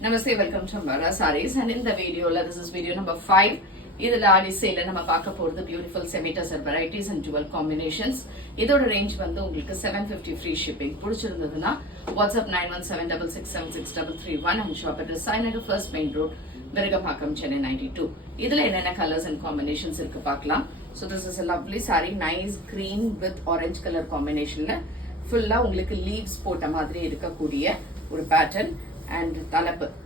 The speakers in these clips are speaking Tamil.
Namaste, welcome to Ambara Sarees, and in the video, this is video number 5. இதுல ஆடி சேல நம்ம பார்க்க போறது பியூட்டிஃபுல் செமிடசர் வெரைட்டிஸ் அண்ட் டுவல் காம்பினேஷன்ஸ். இதோட ரேஞ்ச் வந்து உங்களுக்கு 750 ஃப்ரீ ஷிப்பிங். பிடிச்சிருந்ததுன்னா WhatsApp 9176663331 and shop at Sainagar First Main Road, Viragapakkam, Chennai 92. இதுல என்னென்ன கலர்ஸ் அண்ட் காம்பினேஷன்ஸ் இருக்கு பார்க்கலாம். So this is a lovely saree, nice green with orange color combinationல ஃபுல்லா உங்களுக்கு லீவ்ஸ் போட்ட மாதிரி இருக்கக்கூடிய ஒரு பேட்டர்ன் and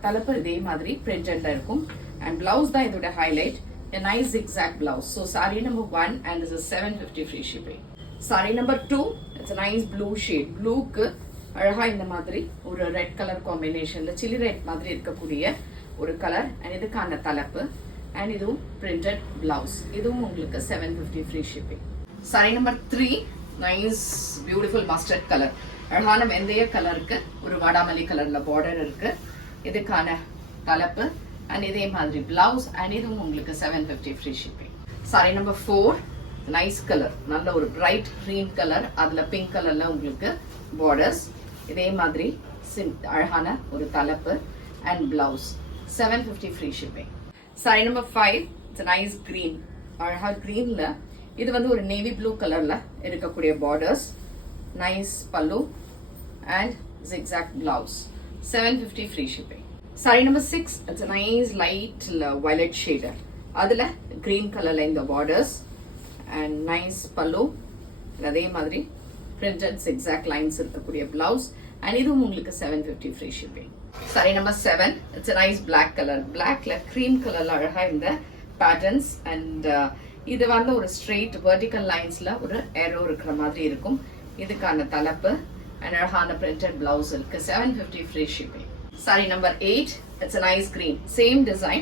தலைப்பு இதே மாதிரி பிரிண்டட்ல இருக்கும் and blouse தான் இதோட highlight. A nice zigzag blouse. So saree number 1 and this is 750 free shipping. Saree number 2, it's a nice blue shade. Blue க்கு அழகா இந்த மாதிரி ஒரு ரெட் கலர் காம்பினேஷன்ல சில்லி ரெட் மாதிரி இருக்கக்கூடிய ஒரு கலர் and இதுக்கான தலைப்பு and இதுவும் printed blouse. இதுவும் உங்களுக்கு 750 free shipping. Saree number 3, nice beautiful mustard color. அழகான வெந்தய கலருக்கு ஒரு வாடாமல்லி கலர்ல border இருக்கு. இதுக்கான தலைப்பு and இதே மாதிரி blouse and இதுவும் உங்களுக்கு 750 free shipping. Saree number 4, nice color, நல்ல ஒரு bright green color, அதுல pink colorல உங்களுக்கு borders, இதே மாதிரி அழகான ஒரு தலைப்பு and blouse, 750 free shipping. Saree number 5, it's a nice green, அழகா greenல இது வந்து ஒரு navy blue colorல இருக்கக்கூடிய borders, nice pallu and zigzag blouse, 750 free shipping. Saree number 6, it's a nice light violet shade. அதுல green color line the borders and nice pallu. அதே மாதிரி printed zigzag lines இருக்கக்கூடிய blouse and இதுவும் உங்களுக்கு 750 free shipping. Saree number 7, it's a nice black color. Blackல cream colorல அழகா இந்த patterns and இது வந்து ஒரு straight vertical linesல ஒரு arrow இருக்கிற மாதிரி இருக்கும். இதுக்கான தலைப்பு and அழகான printed blouse இருக்கு, 750 free shipping. Saree number 8, it's a nice green, same design,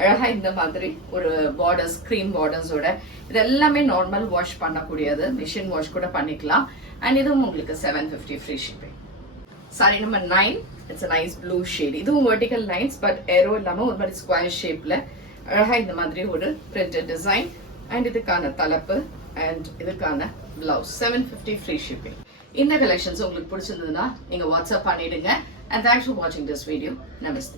அழகா இந்த மாதிரி ஒரு borders, cream borders ஓட. இது எல்லாமே நார்மல் வாஷ் பண்ணக்கூடியது, மிஷின் வாஷ் கூட பண்ணிக்கலாம் and இதுவும் உங்களுக்கு 750 free shipping. Saree number 9, it's a nice blue shade. இதுவும் vertical lines but arrow இல்லாம ஒரு மாதிரி square shapeல அழகா இந்த மாதிரி ஒரு printed design and இதுக்கான தலைப்பு and இதுக்கான blouse, 750 free shipping. இந்த கலெக்ஷன்ஸ் உங்களுக்கு பிடிச்சிருந்ததுன்னா நீங்க வாட்ஸ்அப் பண்ணிடுங்க. And thanks for watching this video. Namaste.